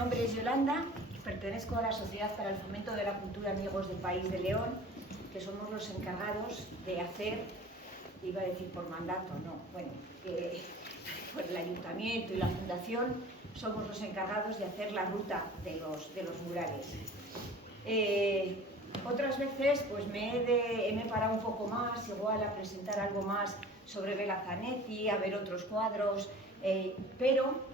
nombre es Yolanda, pertenezco a la Sociedad para el Fomento de la Cultura Amigos del País de León, que somos los encargados de hacer, iba a decir por mandato, no, bueno, por el Ayuntamiento y la Fundación somos los encargados de hacer la ruta de los murales. Otras veces pues me he parado un poco más, igual a presentar algo más sobre Bela Zanetti, a ver otros cuadros, pero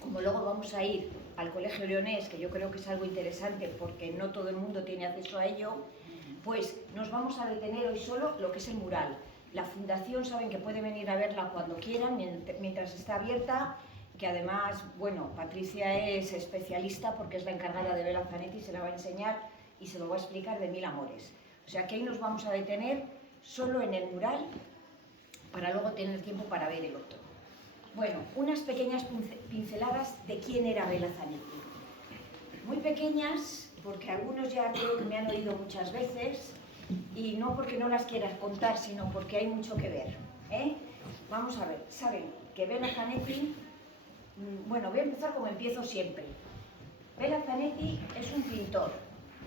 como luego vamos a ir al Colegio Leonés, que yo creo que es algo interesante porque no todo el mundo tiene acceso a ello, pues nos vamos a detener hoy solo lo que es el mural. La Fundación saben que puede venir a verla cuando quieran, mientras está abierta, que además, bueno, Patricia es especialista porque es la encargada de Bela Zanetti, se la va a enseñar y se lo va a explicar de mil amores. O sea que ahí nos vamos a detener solo en el mural para luego tener tiempo para ver el otro. Bueno, unas pequeñas pinceladas de quién era Bela Zanetti. Muy pequeñas, porque algunos ya creo que me han oído muchas veces, y no porque no las quieras contar, sino porque hay mucho que ver, ¿eh? Vamos a ver, saben que Bela Zanetti, bueno, voy a empezar como empiezo siempre. Bela Zanetti es un pintor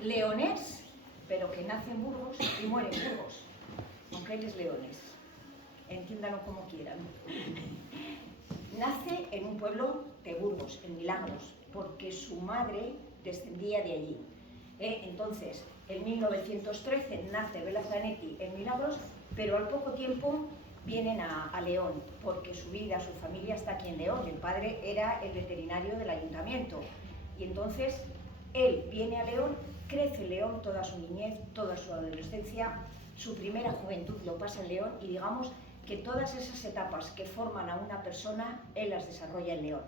leonés, pero que nace en Burgos y muere en Burgos, aunque él es leonés. Entiéndanlo como quieran. Nace en un pueblo de Burgos, en Milagros, porque su madre descendía de allí. Entonces, en 1913 nace Bela Zanetti en Milagros, pero al poco tiempo vienen a León, porque su vida, su familia está aquí en León. El padre era el veterinario del ayuntamiento. Y entonces, él viene a León, crece en León toda su niñez, toda su adolescencia, su primera juventud lo pasa en León y digamos que todas esas etapas que forman a una persona, él las desarrolla en León.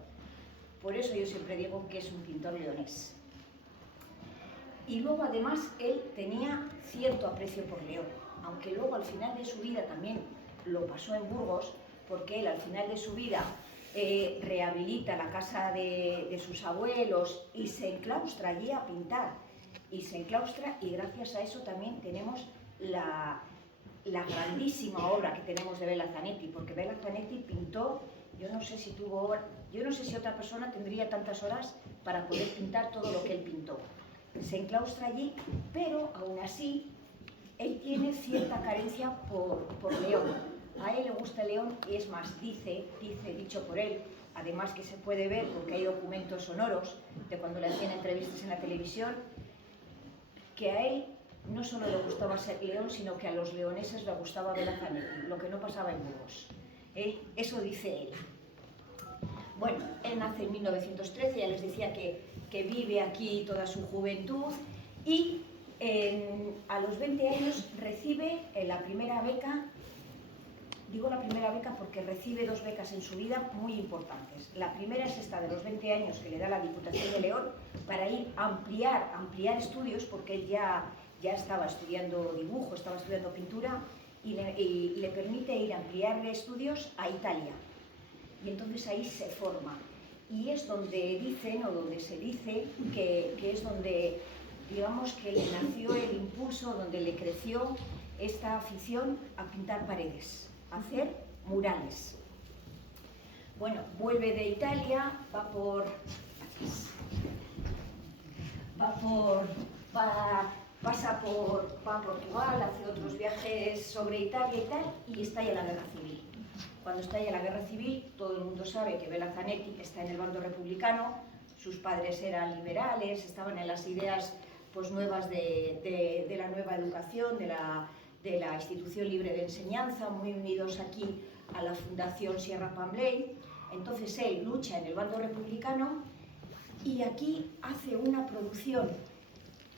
Por eso yo siempre digo que es un pintor leonés. Y luego además él tenía cierto aprecio por León, aunque luego al final de su vida también lo pasó en Burgos, porque él al final de su vida rehabilita la casa de sus abuelos y se enclaustra allí a pintar. Y se enclaustra y gracias a eso también tenemos la grandísima obra que tenemos de Bela Zanetti, porque Bela Zanetti pintó, yo no sé si otra persona tendría tantas horas para poder pintar todo lo que él pintó. Se enclaustra allí, pero aún así él tiene cierta carencia por León. A él le gusta León y es más, dicho por él, además que se puede ver porque hay documentos sonoros de cuando le hacían entrevistas en la televisión, que a él no solo le gustaba ser León, sino que a los leoneses le gustaba Bela Zanetti, lo que no pasaba en Burgos. Eso dice él. Bueno, él nace en 1913, ya les decía que vive aquí toda su juventud y a los 20 años recibe la primera beca. Digo la primera beca porque recibe dos becas en su vida muy importantes. La primera es esta de los 20 años que le da la Diputación de León para ir a ampliar estudios, porque él ya estaba estudiando dibujo, estaba estudiando pintura y le permite ir a ampliar estudios a Italia. Y entonces ahí se forma. Y es donde dicen, o donde se dice, que es donde, digamos, que le nació el impulso, donde le creció esta afición a pintar paredes, a hacer murales. Bueno, vuelve de Italia, va a Portugal, hace otros viajes sobre Italia y tal, y estalla la Guerra Civil. Cuando estalla la Guerra Civil, todo el mundo sabe que Bela Zanetti está en el bando republicano, sus padres eran liberales, estaban en las ideas pues, nuevas de la nueva educación, de la institución libre de enseñanza, muy unidos aquí a la Fundación Sierra Pambley. Entonces él lucha en el bando republicano y aquí hace una producción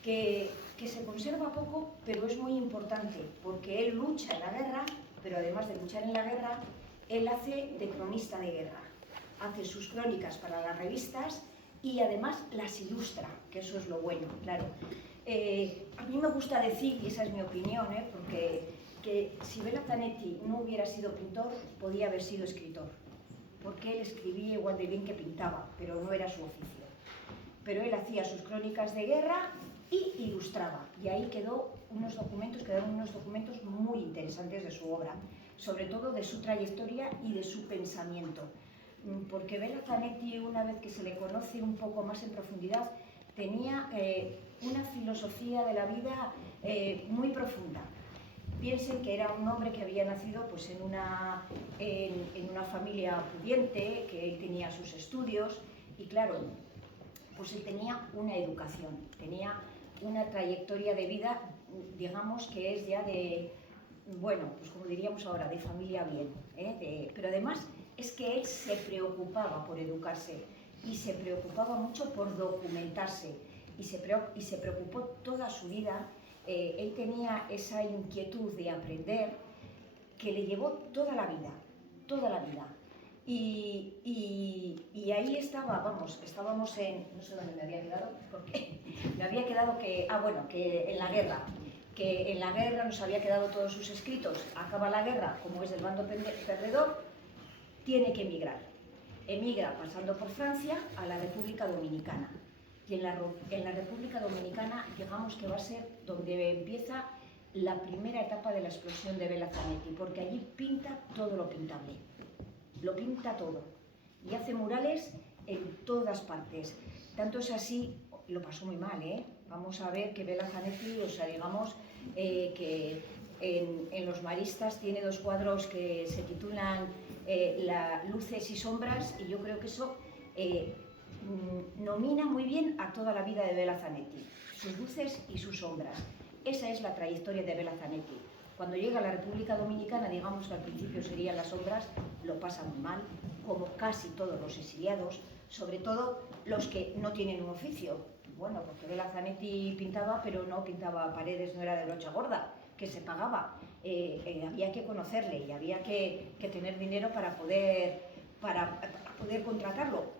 que se conserva poco, pero es muy importante, porque él lucha en la guerra, pero además de luchar en la guerra, él hace de cronista de guerra, hace sus crónicas para las revistas y además las ilustra, que eso es lo bueno, claro. A mí me gusta decir, y esa es mi opinión, porque que si Bela Zanetti no hubiera sido pintor, podía haber sido escritor, porque él escribía igual de bien que pintaba, pero no era su oficio. Pero él hacía sus crónicas de guerra y ilustraba, y ahí quedaron unos documentos muy interesantes de su obra, sobre todo de su trayectoria y de su pensamiento. porque Bela Zanetti, una vez que se le conoce un poco más en profundidad, tenía una filosofía de la vida muy profunda. Piensen que era un hombre que había nacido pues, en una familia pudiente, que él tenía sus estudios y claro, pues él tenía una educación, tenía una trayectoria de vida, digamos que es ya de, bueno, pues como diríamos ahora, de familia bien, pero además es que él se preocupaba por educarse y se preocupaba mucho por documentarse y se preocupó toda su vida. Él tenía esa inquietud de aprender que le llevó toda la vida, toda la vida. Y ahí estaba, vamos, estábamos en, no sé dónde me había quedado, porque me había quedado que, que en la guerra nos había quedado todos sus escritos, acaba la guerra, como es del bando perdedor, tiene que emigrar. Emigra pasando por Francia a la República Dominicana. Y en la República Dominicana, digamos que va a ser donde empieza la primera etapa de la explosión de Bela Zanetti, porque allí pinta todo lo pintable, lo pinta todo, y hace murales en todas partes. Tanto es así, lo pasó muy mal, Vamos a ver que Bela Zanetti, o sea, digamos que en Los Maristas tiene 2 cuadros que se titulan Luces y Sombras, y yo creo que eso nomina muy bien a toda la vida de Bela Zanetti, sus luces y sus sombras. Esa es la trayectoria de Bela Zanetti. Cuando llega a la República Dominicana, digamos que al principio serían las sombras, lo pasa muy mal, como casi todos los exiliados, sobre todo los que no tienen un oficio. Bueno, porque Bela Zanetti pintaba, pero no pintaba paredes, no era de brocha gorda, que se pagaba. Había que conocerle y había que tener dinero para poder contratarlo.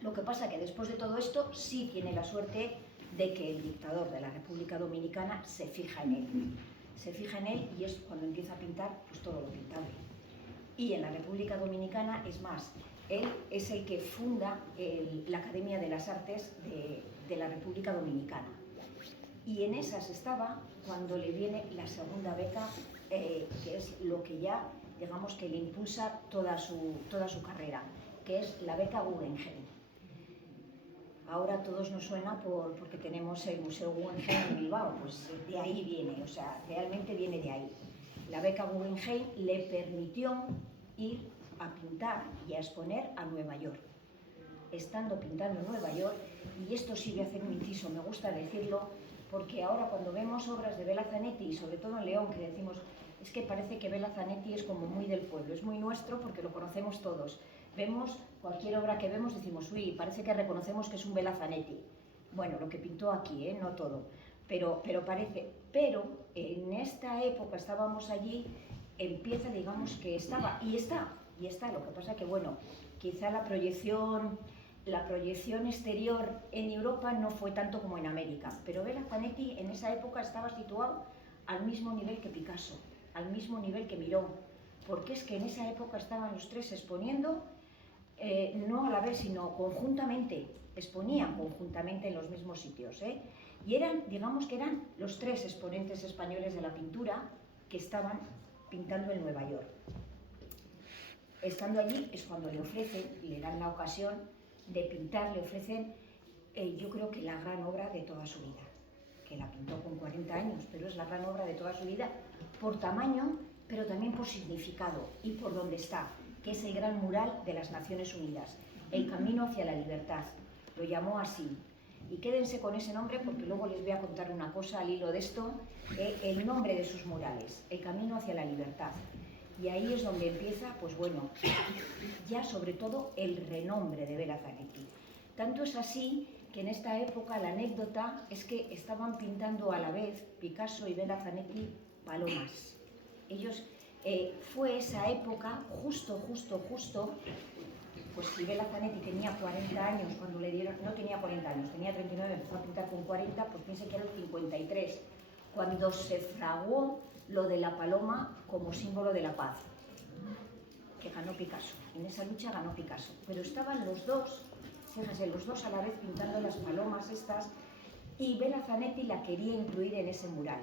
Lo que pasa que después de todo esto sí tiene la suerte de que el dictador de la República Dominicana se fija en él. Se fija en él y es cuando empieza a pintar pues todo lo pintable. Y en la República Dominicana, es más, él es el que funda la Academia de las Artes de la República Dominicana. Y en esas estaba cuando le viene la segunda beca, que es lo que ya, digamos, que le impulsa toda su carrera, que es la beca Guggenheim. Ahora a todos nos suena porque tenemos el Museo Guggenheim en Bilbao, pues de ahí viene, o sea, realmente viene de ahí. La beca Guggenheim le permitió ir a pintar y a exponer a Nueva York. Estando pintando en Nueva York, y esto sí voy a hacer un inciso, me gusta decirlo, porque ahora cuando vemos obras de Bela Zanetti, y sobre todo en León, que decimos, es que parece que Bela Zanetti es como muy del pueblo, es muy nuestro porque lo conocemos todos. Vemos cualquier obra que vemos, decimos, uy, parece que reconocemos que es un Bela Zanetti. Bueno, lo que pintó aquí, no todo, pero parece. Pero en esta época estábamos allí, empieza, digamos, que estaba, y está, lo que pasa que, bueno, quizá la proyección exterior en Europa no fue tanto como en América, pero Bela Zanetti en esa época estaba situado al mismo nivel que Picasso, al mismo nivel que Miró, porque es que en esa época estaban los tres exponiendo, no a la vez, sino conjuntamente, exponían conjuntamente en los mismos sitios, y eran, digamos que eran los 3 exponentes españoles de la pintura que estaban pintando en Nueva York. Estando allí es cuando le ofrecen, le dan la ocasión de pintar, le ofrecen, yo creo que la gran obra de toda su vida, que la pintó con 40 años, pero es la gran obra de toda su vida, por tamaño, pero también por significado y por dónde está, que es el gran mural de las Naciones Unidas, El Camino hacia la Libertad, lo llamó así. Y quédense con ese nombre porque luego les voy a contar una cosa al hilo de esto, el nombre de sus murales, El Camino hacia la Libertad. Y ahí es donde empieza, pues bueno, ya sobre todo el renombre de Bela Zanetti. Tanto es así que en esta época la anécdota es que estaban pintando a la vez Picasso y Bela Zanetti palomas. Ellos, fue esa época, justo, pues si Bela Zanetti tenía 40 años cuando le dieron, no tenía 40 años, tenía 39, empezó a pintar con 40, pues piense que eran 53, cuando se fraguó lo de la paloma como símbolo de la paz, que ganó Picasso. En esa lucha ganó Picasso. Pero estaban los dos, fíjense, los dos a la vez pintando las palomas estas, y Bela Zanetti la quería incluir en ese mural.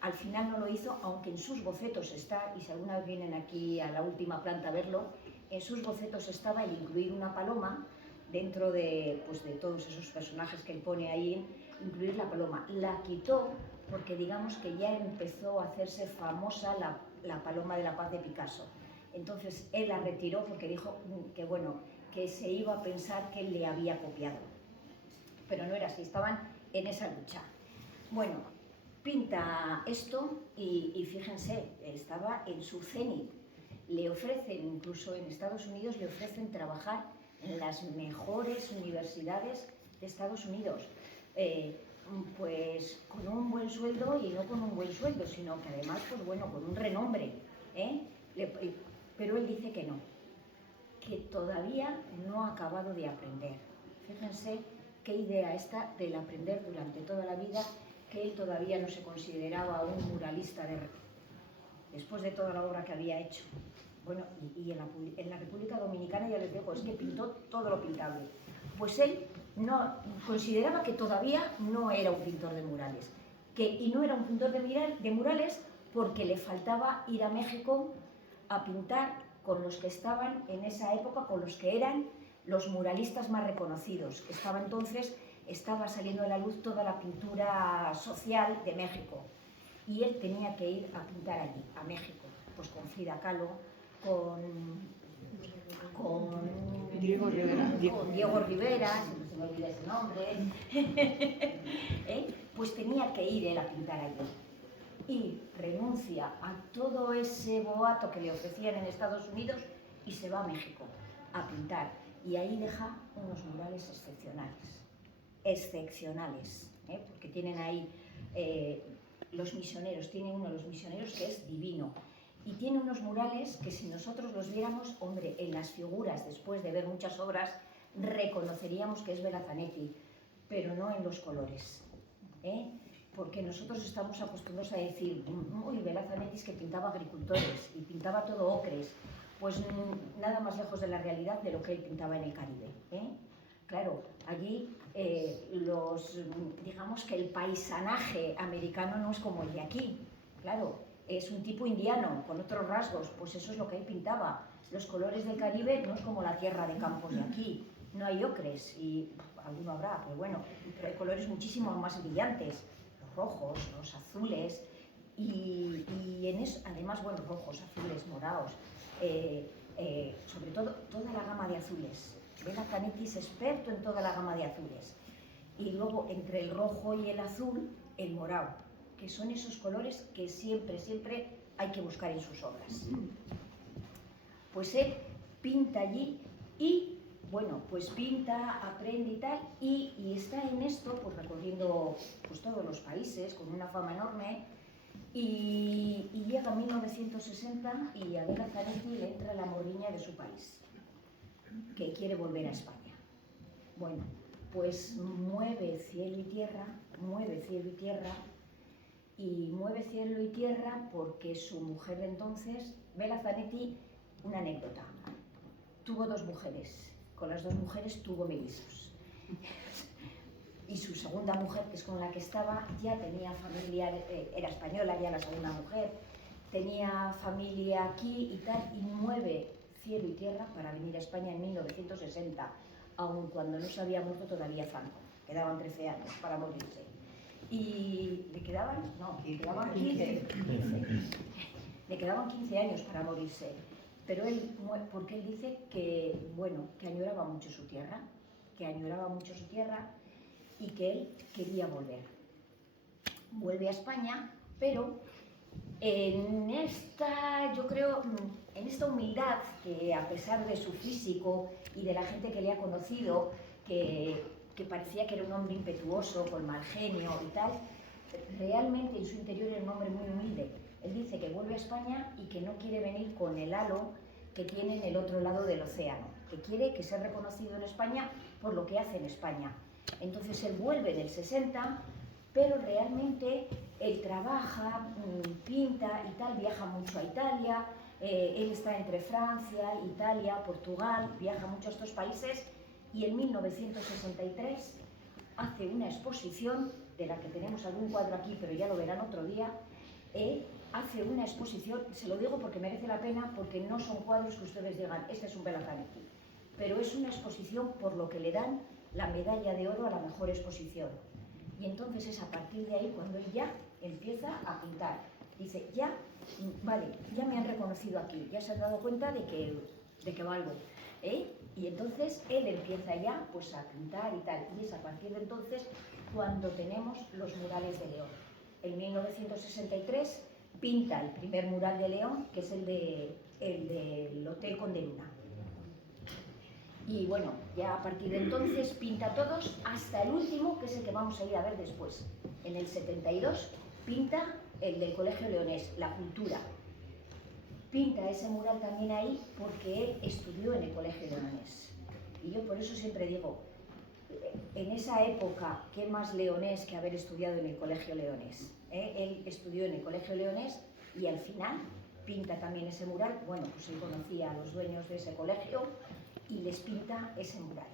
Al final no lo hizo, aunque en sus bocetos está, y si alguna vez vienen aquí a la última planta a verlo, en sus bocetos estaba el incluir una paloma dentro de, pues, de todos esos personajes que él pone ahí, incluir la paloma. La quitó porque digamos que ya empezó a hacerse famosa la paloma de la paz de Picasso. Entonces él la retiró porque dijo que, bueno, que se iba a pensar que él le había copiado. Pero no era así, estaban en esa lucha. Bueno, pinta esto y fíjense, estaba en su cenit. Le ofrecen, incluso en Estados Unidos, le ofrecen trabajar en las mejores universidades de Estados Unidos. Pues con un buen sueldo, y no con un buen sueldo, sino que además, pues bueno, con un renombre, ¿eh? Pero él dice que no, que todavía no ha acabado de aprender. Fíjense qué idea esta del aprender durante toda la vida, que él todavía no se consideraba un muralista después de toda la obra que había hecho. Bueno, y en la República Dominicana, ya les digo, es que pintó todo lo pintable. Pues él no consideraba que todavía no era un pintor de murales, y no era un pintor de murales porque le faltaba ir a México a pintar con los que estaban en esa época, con los que eran los muralistas más reconocidos. Estaba saliendo a la luz toda la pintura social de México, y él tenía que ir a pintar allí, a México, pues con Frida Kahlo, con Diego Rivera, si no se me olvida ese nombre, pues tenía que ir él a pintar allí. Y renuncia a todo ese boato que le ofrecían en Estados Unidos y se va a México a pintar. Y ahí deja unos murales excepcionales, porque tienen ahí los misioneros, tiene uno de los misioneros que es divino. Y tiene unos murales que si nosotros los viéramos, hombre, en las figuras, después de ver muchas obras, reconoceríamos que es Belazanetti, pero no en los colores, porque nosotros estamos acostumbrados a decir, uy, Belazanetti es que pintaba agricultores y pintaba todo ocres. Pues nada más lejos de la realidad de lo que él pintaba en el Caribe. Claro, allí digamos que el paisanaje americano no es como el de aquí, claro. Es un tipo indiano, con otros rasgos, pues eso es lo que él pintaba. Los colores del Caribe no es como la tierra de campos de aquí, no hay ocres, y alguno habrá, pues bueno, pero hay colores muchísimo más brillantes, los rojos, los azules, y en eso, además, bueno, rojos, azules, morados, sobre todo, toda la gama de azules. Belazanetti es experto en toda la gama de azules. Y luego, entre el rojo y el azul, el morado, que son esos colores que siempre hay que buscar en sus obras. Pues él pinta allí y, bueno, pues pinta, aprende y tal, y está en esto, pues recorriendo pues, todos los países, con una fama enorme, y llega 1960 y a Belazanetti le entra la morriña de su país, que quiere volver a España. Bueno, pues mueve cielo y tierra, y mueve cielo y tierra porque su mujer de entonces, Belazanetti, una anécdota, tuvo 2 mujeres, con las 2 mujeres tuvo mellizos. Y su segunda mujer, que es con la que estaba, ya tenía familia, era española ya la segunda mujer, tenía familia aquí y tal, y mueve cielo y tierra para venir a España en 1960, aun cuando no se había muerto todavía Franco, quedaban 13 años para morirse. Y le quedaban 15. Le quedaban 15 años para morirse. Pero porque él dice que, bueno, que añoraba mucho su tierra, y que él quería volver. Vuelve a España, pero yo creo, en esta humildad, que a pesar de su físico y de la gente que le ha conocido, que parecía que era un hombre impetuoso, con mal genio y tal, realmente en su interior era un hombre muy humilde. Él dice que vuelve a España y que no quiere venir con el halo que tiene en el otro lado del océano, que quiere que sea reconocido en España por lo que hace en España. Entonces él vuelve en el 60, pero realmente él trabaja, pinta y tal, viaja mucho a Italia, él está entre Francia, Italia, Portugal, viaja mucho a estos países, y en 1963 hace una exposición, de la que tenemos algún cuadro aquí, pero ya lo verán otro día, hace una exposición, se lo digo porque merece la pena, porque no son cuadros que ustedes digan, este es un Bela Zanetti, pero es una exposición por lo que le dan la medalla de oro a la mejor exposición. Y entonces es a partir de ahí cuando él ya empieza a pintar. Dice, ya, vale, ya me han reconocido aquí, ya se han dado cuenta de que valgo. Y entonces él empieza ya pues a pintar y tal. Y es a partir de entonces cuando tenemos los murales de León. En 1963 pinta el primer mural de León, que es el del Hotel Conde Luna. Y bueno, ya a partir de entonces pinta todos hasta el último, que es el que vamos a ir a ver después. En el 72 pinta el del Colegio Leonés, La Cultura. Pinta ese mural también ahí porque él estudió en el Colegio Leonés. Y yo por eso siempre digo, en esa época, ¿qué más leonés que haber estudiado en el Colegio Leonés? Él estudió en el Colegio Leonés y al final pinta también ese mural. Bueno, pues él conocía a los dueños de ese colegio y les pinta ese mural.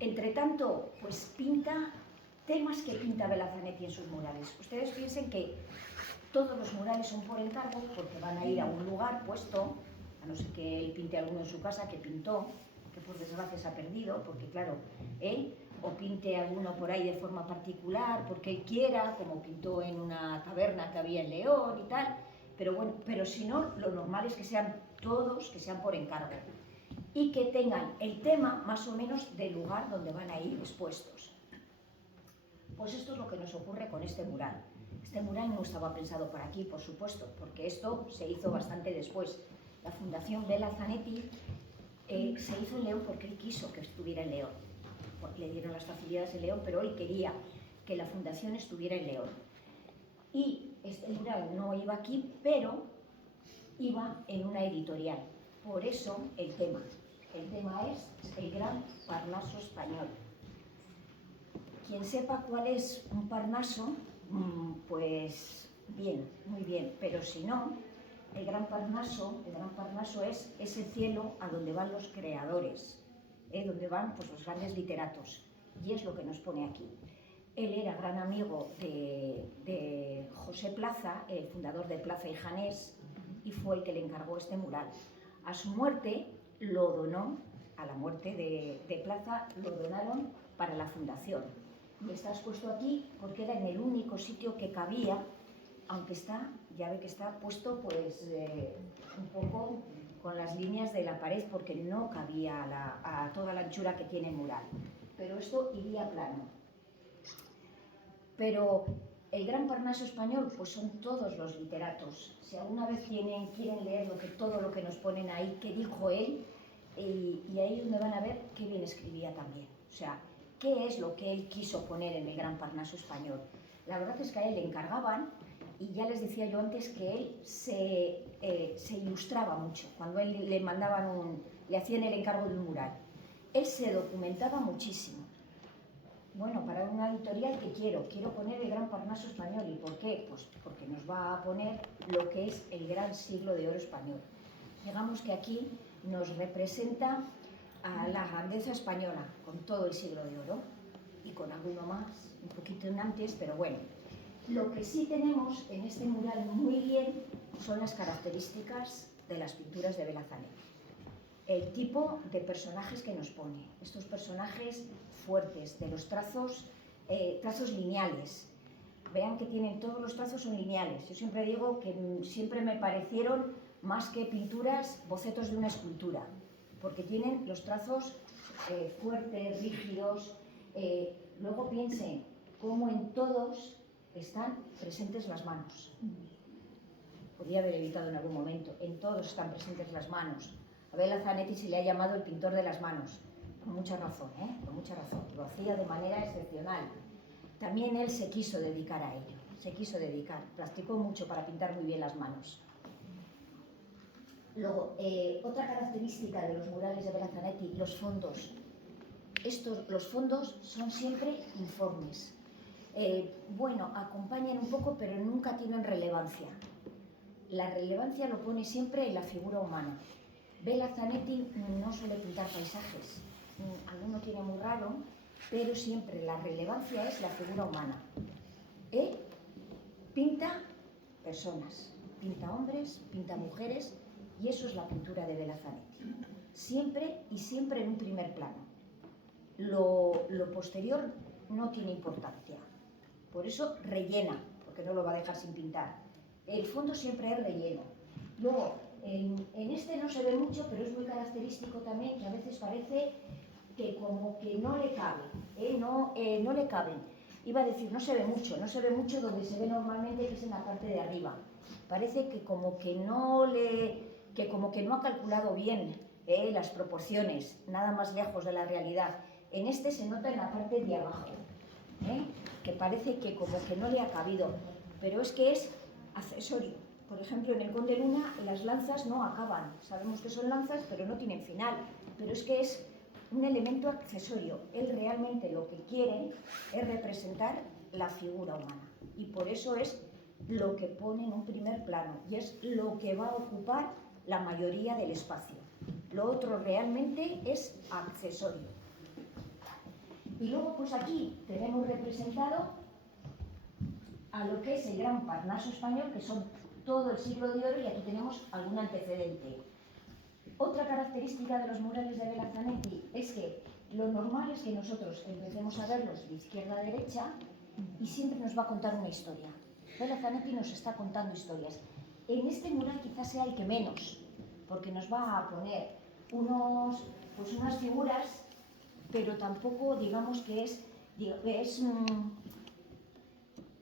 Entre tanto, pues pinta temas que pinta Bela Zanetti en sus murales. Ustedes piensen que todos los murales son por encargo porque van a ir a un lugar puesto, a no ser que él pinte alguno en su casa que pintó, que por desgracia se ha perdido, porque claro, él o pinte alguno por ahí de forma particular, porque él quiera, como pintó en una taberna que había en León y tal, pero bueno, pero si no, lo normal es que sean todos, que sean por encargo y que tengan el tema más o menos del lugar donde van a ir expuestos. Pues esto es lo que nos ocurre con este mural. Este mural no estaba pensado para aquí, por supuesto, porque esto se hizo bastante después. La Fundación Bela Zanetti se hizo en León porque él quiso que estuviera en León. Le dieron las facilidades en León, pero él quería que la fundación estuviera en León. Y este mural no iba aquí, pero iba en una editorial. Por eso el tema. El tema es el Gran Parnaso español. Quien sepa cuál es un Parnaso, pues bien, muy bien, pero si no, el Gran Parnaso es ese cielo a donde van los creadores, donde van pues, los grandes literatos, y es lo que nos pone aquí. Él era gran amigo de José Plaza, el fundador de Plaza y Janés, y fue el que le encargó este mural. A su muerte lo donó, a la muerte de Plaza, lo donaron para la fundación. Y está expuesto aquí porque era en el único sitio que cabía, aunque está, ya ve que está puesto pues un poco con las líneas de la pared porque no cabía a toda la anchura que tiene el mural. Pero esto iría plano. Pero el Gran Parnaso español pues son todos los literatos. Si alguna vez quieren leer todo lo que nos ponen ahí, qué dijo él, y ahí es donde van a ver qué bien escribía también. O sea, qué es lo que él quiso poner en el Gran Parnaso español. La verdad es que a él le encargaban, y ya les decía yo antes que él se ilustraba mucho. Cuando él le hacían el encargo de un mural, él se documentaba muchísimo. Bueno, para una editorial que quiero poner el Gran Parnaso español. ¿Y por qué? Pues porque nos va a poner lo que es el gran siglo de oro español. Digamos que aquí nos representa a la grandeza española, con todo el siglo de oro, y con alguno más, un poquito antes, pero bueno. Lo que sí tenemos en este mural muy bien son las características de las pinturas de Bela Zanetti. El tipo de personajes que nos pone, estos personajes fuertes, de los trazos lineales. Vean que tienen, todos los trazos son lineales. Yo siempre digo que siempre me parecieron más que pinturas, bocetos de una escultura, porque tienen los trazos fuertes, rígidos. Luego piensen cómo en todos están presentes las manos. Podría haber evitado en algún momento. En todos están presentes las manos. A Bela Zanetti se le ha llamado el pintor de las manos, con mucha razón, con mucha razón. Lo hacía de manera excepcional. También él se quiso dedicar a ello, practicó mucho para pintar muy bien las manos. Luego, otra característica de los murales de Bela Zanetti, los fondos. Los fondos son siempre informes. Bueno, acompañan un poco, pero nunca tienen relevancia. La relevancia lo pone siempre en la figura humana. Bela Zanetti no suele pintar paisajes, alguno tiene muy raro, pero siempre la relevancia es la figura humana. Él pinta personas, pinta hombres, pinta mujeres, y eso es la pintura de Bela Zanetti. Siempre y siempre en un primer plano. Lo posterior no tiene importancia. Por eso rellena, porque no lo va a dejar sin pintar. El fondo siempre es relleno. Luego, en este no se ve mucho, pero es muy característico también que a veces parece que como que no le cabe, no le caben. Iba a decir, no se ve mucho donde se ve normalmente, que es en la parte de arriba. Parece que como que no ha calculado bien las proporciones, nada más lejos de la realidad. En este se nota en la parte de abajo, que parece que como que no le ha cabido, pero es que es accesorio. Por ejemplo, en el Conde Luna las lanzas no acaban, sabemos que son lanzas, pero no tienen final, pero es que es un elemento accesorio. Él realmente lo que quiere es representar la figura humana, y por eso es lo que pone en un primer plano, y es lo que va a ocupar la mayoría del espacio. Lo otro realmente es accesorio. Y luego pues aquí tenemos representado a lo que es el gran Parnaso español, que son todo el siglo de oro, y aquí tenemos algún antecedente. Otra característica de los murales de Bela Zanetti es que lo normal es que nosotros empecemos a verlos de izquierda a derecha y siempre nos va a contar una historia. Bela Zanetti nos está contando historias. En este mural quizás sea el que menos, porque nos va a poner unas figuras, pero tampoco digamos que es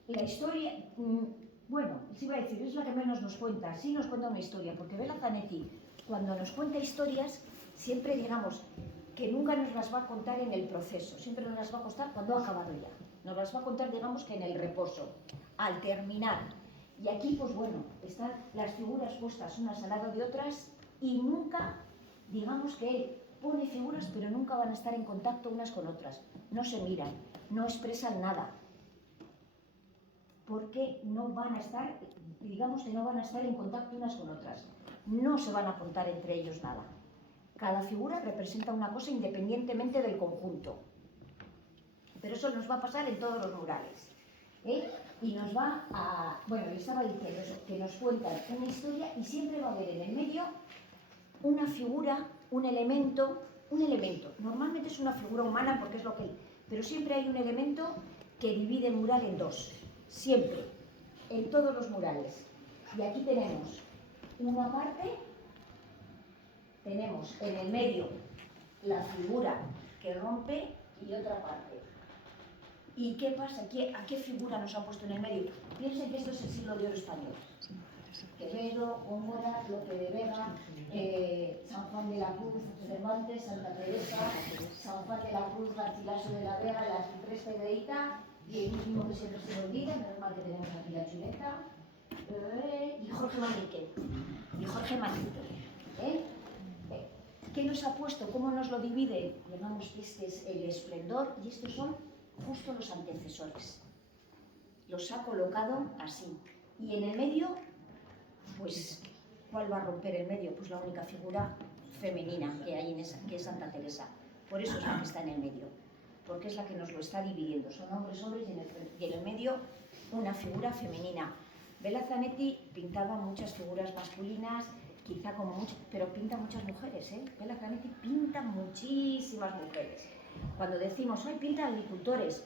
la historia, bueno, sí iba a decir, es la que menos nos cuenta, sí nos cuenta una historia, porque Bela Zanetti, cuando nos cuenta historias, siempre digamos que nunca nos las va a contar en el proceso, siempre nos las va a contar cuando ha acabado ya, nos las va a contar digamos que en el reposo, al terminar. Y aquí pues bueno, están las figuras puestas unas al lado de otras, y nunca, digamos que él pone figuras pero nunca van a estar en contacto unas con otras, no se miran, no expresan nada, porque no van a estar, digamos que no van a estar en contacto unas con otras, no se van a contar entre ellos nada. Cada figura representa una cosa independientemente del conjunto, pero eso nos va a pasar en todos los murales, y nos va a, bueno, le estaba diciendo eso, que nos cuentan una historia y siempre va a haber en el medio una figura, un elemento, normalmente es una figura humana porque es lo que hay, pero siempre hay un elemento que divide el mural en dos, siempre, en todos los murales. Y aquí tenemos una parte, tenemos en el medio la figura que rompe y otra parte. ¿Y qué pasa? ¿A qué figura nos han puesto en el medio? Piensen que esto es el siglo de oro español. Quevedo, Góngora, Lope de Vega, San Juan de la Cruz, Cervantes, Santa Teresa, San Juan de la Cruz, Garcilaso de la Vega, la Cipresta y Deita, y el último que siempre se olvida, menos mal que tenemos aquí la chuleta, y Jorge Manrique. ¿Qué nos ha puesto? ¿Cómo nos lo divide? Digamos que este es el esplendor y estos son justo los antecesores. Los ha colocado así. Y en el medio, pues, ¿cuál va a romper el medio? Pues la única figura femenina que hay en esa, que es Santa Teresa. Por eso es la que está en el medio, porque es la que nos lo está dividiendo. Son hombres y en el medio una figura femenina. Bela Zanetti pintaba muchas figuras masculinas, quizá como mucho, pero pinta muchas mujeres, Bela Zanetti pinta muchísimas mujeres. Cuando decimos, ¡ay, pinta agricultores!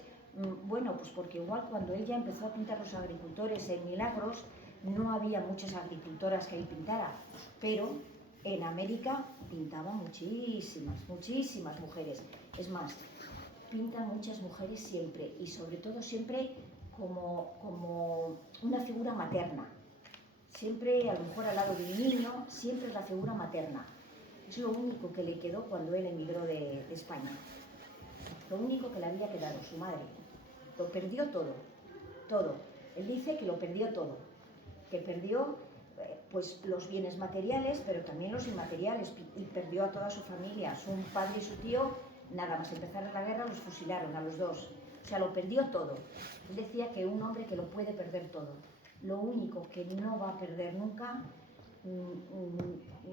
Bueno, pues porque igual cuando él ya empezó a pintar los agricultores en Milagros, no había muchas agricultoras que él pintara, pero en América pintaba muchísimas mujeres. Es más, pinta muchas mujeres siempre, y sobre todo siempre como una figura materna. Siempre, a lo mejor al lado de un niño, siempre es la figura materna. Es lo único que le quedó cuando él emigró de España. Lo único que le había quedado, su madre. Lo perdió todo, todo. Él dice que lo perdió todo, que perdió pues los bienes materiales, pero también los inmateriales, y perdió a toda su familia. Su padre y su tío, nada más empezar la guerra, los fusilaron a los dos. O sea, lo perdió todo. Él decía que un hombre que lo puede perder todo. Lo único que no va a perder nunca,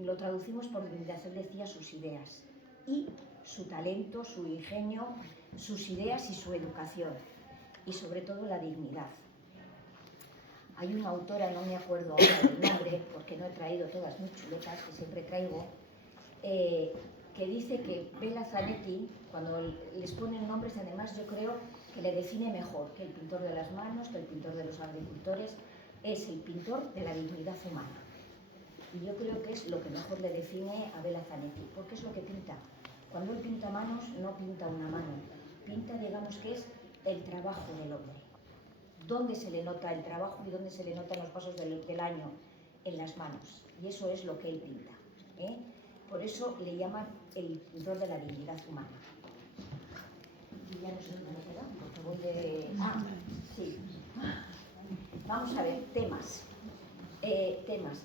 lo traducimos por dignidad, él decía sus ideas. Y su talento, su ingenio, sus ideas y su educación. Y sobre todo la dignidad. Hay una autora, no me acuerdo ahora del nombre, porque no he traído todas mis chuletas, que siempre traigo, que dice que Bela Zanetti, cuando les ponen nombres, además yo creo que le define mejor que el pintor de las manos, que el pintor de los agricultores, es el pintor de la dignidad humana. Y yo creo que es lo que mejor le define a Bela Zanetti, porque es lo que pinta. Cuando él pinta manos, no pinta una mano, pinta, digamos, que es el trabajo del hombre. ¿Dónde se le nota el trabajo y dónde se le notan los pasos del año? En las manos. Y eso es lo que él pinta, ¿eh? Por eso le llaman el pintor de la dignidad humana. Y ya no sé dónde me queda, porque voy de... Ah, sí. Vamos a ver, temas. Temas.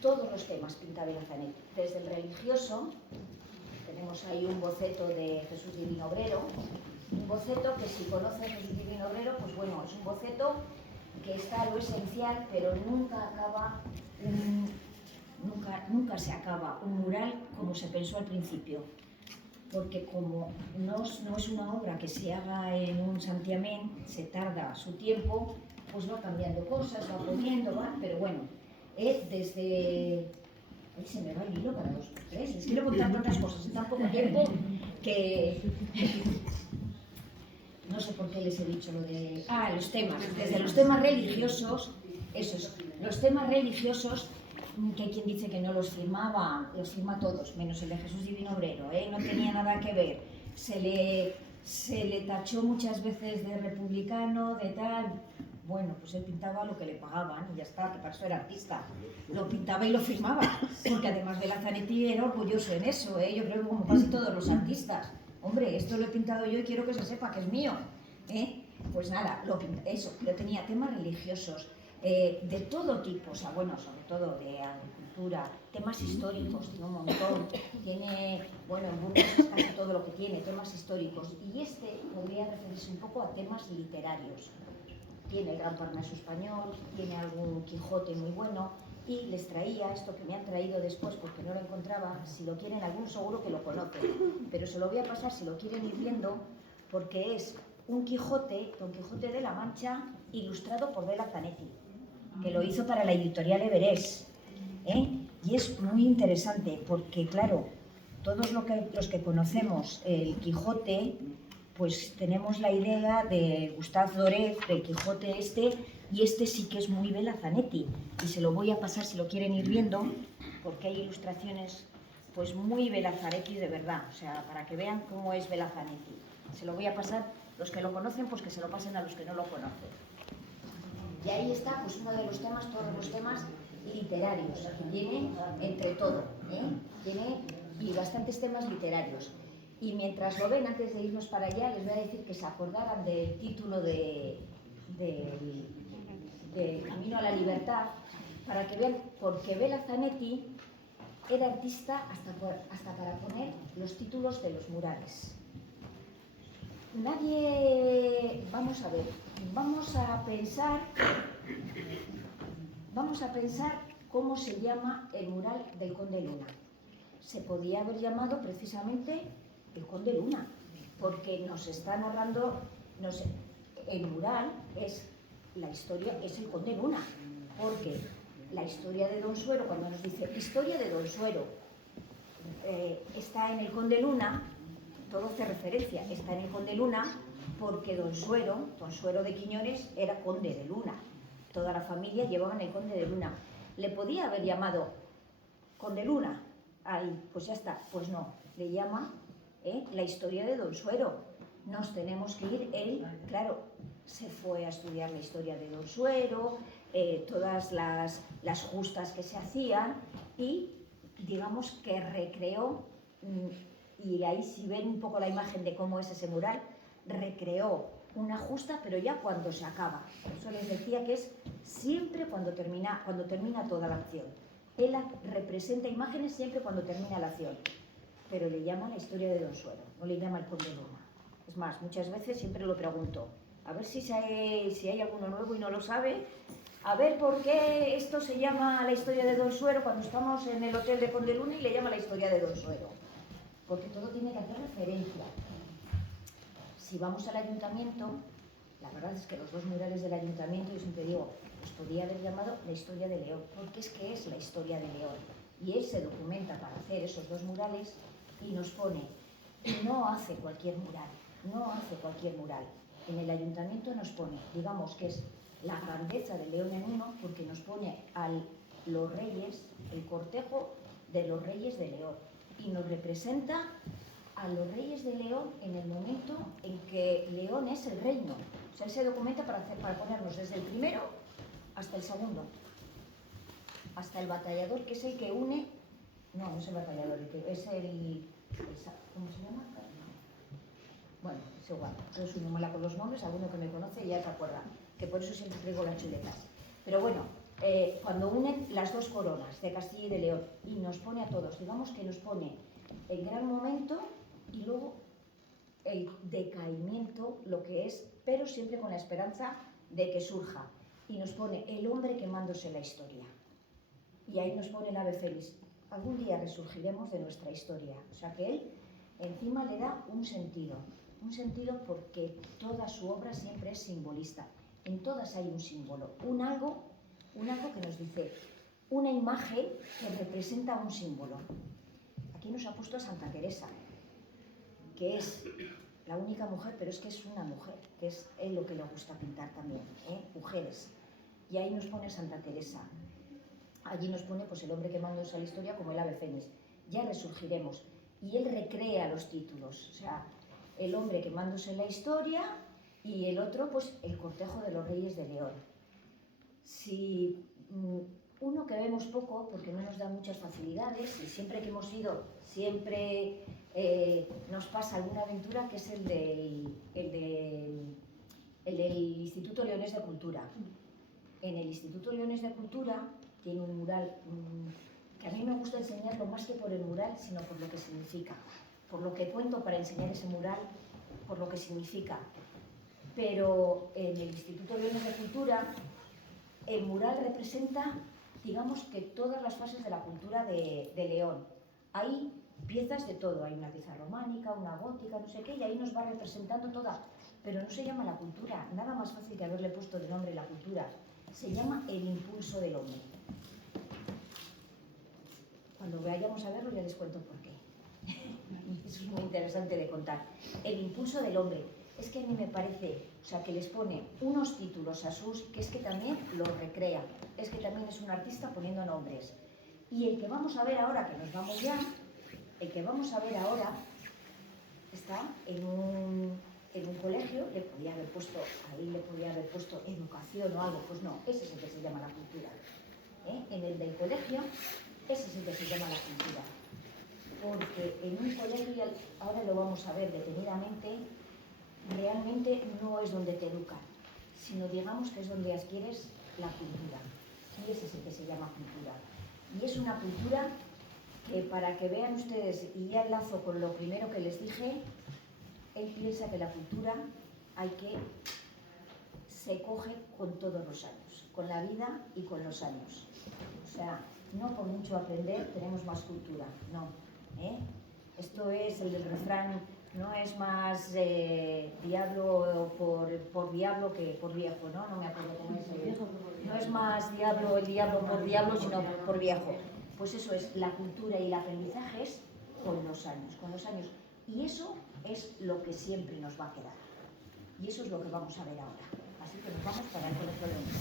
Todos los temas pinta Bela Zanetti. Desde el religioso, tenemos ahí un boceto de Jesús Divino Obrero, un boceto que si conoce a Jesús Divino Obrero, pues bueno, es un boceto que está a lo esencial, pero nunca acaba, nunca se acaba un mural como se pensó al principio. Porque como no es una obra que se haga en un santiamén, se tarda su tiempo, pues va cambiando cosas, va poniendo, pero bueno, desde... Ay, se me va el hilo para 2 por 3, les quiero contar tantas cosas en tan poco tiempo que... No sé por qué les he dicho lo de... Ah, los temas. Desde los temas religiosos, esos, los temas religiosos, que hay quien dice que no los firmaba, los firma todos, menos el de Jesús Divino Obrero, ¿eh? No tenía nada que ver. Se le tachó muchas veces de republicano, de tal... Bueno, pues él pintaba lo que le pagaban y ya está, que para eso era artista. Lo pintaba y lo firmaba, porque además Bela Zanetti era orgulloso en eso, ¿eh? Yo creo que como casi todos los artistas. Hombre, esto lo he pintado yo y quiero que se sepa que es mío, ¿eh? Pues nada, eso, pero tenía temas religiosos, de todo tipo, o sea, bueno, sobre todo de agricultura, temas históricos, tiene un montón, tiene, bueno, en Burgos es casi todo lo que tiene, temas históricos, y podría referirse un poco a temas literarios. Tiene el Gran Parnaso español, tiene algún Quijote muy bueno, y les traía esto que me han traído después porque no lo encontraba. Si lo quieren, algún seguro que lo conoce, pero se lo voy a pasar si lo quieren ir viendo, porque es un Quijote, Don Quijote de la Mancha, ilustrado por Bela Zanetti, que lo hizo para la editorial Everest, ¿eh? Y es muy interesante porque, claro, todos los que conocemos el Quijote, pues tenemos la idea de Gustave Doré, del Quijote y este sí que es muy Bela Zanetti, y se lo voy a pasar si lo quieren ir viendo, porque hay ilustraciones pues muy Bela Zanetti de verdad, o sea, para que vean cómo es Bela Zanetti. Se lo voy a pasar, los que lo conocen, pues que se lo pasen a los que no lo conocen. Y ahí está pues uno de los temas, todos los temas literarios, que tiene entre todo, ¿eh? Tiene y bastantes temas literarios. Y mientras lo ven, antes de irnos para allá, les voy a decir que se acordaran del título de Camino a la Libertad, para que vean, porque Bela Zanetti era artista hasta para poner los títulos de los murales. Vamos a ver, vamos a pensar cómo se llama el mural del Conde Luna. Se podía haber llamado precisamente el Conde Luna, porque nos está narrando, el mural es la historia, es el Conde Luna, porque la historia de Don Suero, cuando nos dice historia de Don Suero, está en el Conde Luna, todo hace referencia, está en el Conde Luna, porque Don Suero de Quiñones era conde de Luna, toda la familia llevaban el Conde de Luna. ¿Le podía haber llamado Conde Luna? Ahí, pues ya está, pues no, le llama la historia de Don Suero. Nos tenemos que ir, él, claro, se fue a estudiar la historia de Don Suero, todas las justas que se hacían, y digamos que recreó, y ahí si ven un poco la imagen de cómo es ese mural, recreó una justa, pero ya cuando se acaba. Por eso les decía que es siempre cuando termina toda la acción. Él representa imágenes siempre cuando termina la acción, pero le llama la historia de Don Suero, no le llama el Conde Luna. Es más, muchas veces siempre lo pregunto, a ver si hay alguno nuevo y no lo sabe, a ver por qué esto se llama la historia de Don Suero cuando estamos en el hotel de Conde Luna y le llama la historia de Don Suero. Porque todo tiene que hacer referencia. Si vamos al ayuntamiento, La verdad es que los dos murales del ayuntamiento, yo siempre digo, los podría haber llamado la historia de León, porque es que es la historia de León. Y él se documenta para hacer esos dos murales y nos pone, y no hace cualquier mural, no hace cualquier mural. En el ayuntamiento nos pone, digamos que es la grandeza de León en uno, porque nos pone a los reyes, el cortejo de los reyes de León, y nos representa a los reyes de León en el momento en que León es el reino. O sea, él se documenta para ponernos desde el primero hasta el segundo, hasta el batallador, que es el que une, no es el batallador, es el ¿cómo se llama? Bueno, es igual, yo soy muy mala con los nombres, alguno que me conoce ya se acuerda, que por eso siempre traigo las chuletas. Pero bueno, cuando unen las dos coronas de Castilla y de León y nos pone a todos, digamos que nos pone el gran momento y luego el decaimiento, lo que es, pero siempre con la esperanza de que surja. Y nos pone el hombre quemándose la historia. Y ahí nos pone el ave fénix. Algún día resurgiremos de nuestra historia. O sea que él encima le da un sentido porque toda su obra siempre es simbolista. En todas hay un símbolo, un algo que nos dice, una imagen que representa un símbolo. Aquí nos ha puesto a Santa Teresa, que es la única mujer, pero es que es una mujer, que es él lo que le gusta pintar también, mujeres. Y ahí nos pone Santa Teresa. Allí nos pone pues, el hombre quemándose la historia como el ave fénix. Ya resurgiremos. Y él recrea los títulos. O sea, el hombre quemándose la historia y el otro, pues, el cortejo de los reyes de León. Si uno que vemos poco, porque no nos da muchas facilidades, y siempre que hemos ido, siempre nos pasa alguna aventura, que es el del Instituto Leonés de Cultura. En el Instituto Leonés de Cultura tiene un mural que a mí me gusta enseñarlo más que por el mural, sino por lo que significa, por lo que cuento para enseñar ese mural, por lo que significa. Pero en el Instituto Leonés de Cultura, el mural representa, digamos que todas las fases de la cultura de León. Hay piezas de todo, hay una pieza románica, una gótica, no sé qué, y ahí nos va representando toda. Pero no se llama la cultura, nada más fácil que haberle puesto de nombre la cultura. Se llama el impulso del hombre. Cuando vayamos a verlo ya les cuento por qué. Eso es muy interesante de contar. El impulso del hombre. Es que a mí me parece, o sea, que les pone unos títulos a sus, que es que también los recrea. Es que también es un artista poniendo nombres. Y el que vamos a ver ahora, que nos vamos ya, el que vamos a ver ahora está en un colegio, le podía haber puesto, ahí le podía haber puesto educación o algo, pues no, ese es el que se llama la cultura. En el del colegio, ese es el que se llama la cultura. Porque en un colegio, ahora lo vamos a ver detenidamente, realmente no es donde te educan, sino digamos que es donde adquieres la cultura. Y ese es el que se llama cultura. Y es una cultura que, para que vean ustedes, y ya enlazo con lo primero que les dije, él piensa que la cultura se coge con todos los años, con la vida y con los años. O sea, no por mucho aprender tenemos más cultura, no. Esto es el del refrán, no es más diablo por diablo que por viejo, ¿no? No me acuerdo cómo es el... No es más diablo el diablo por diablo, sino por viejo. Pues eso es, la cultura y el aprendizaje es con los años, con los años. Y eso es lo que siempre nos va a quedar. Y eso es lo que vamos a ver ahora. Así que nos vamos para el colegio Leonés.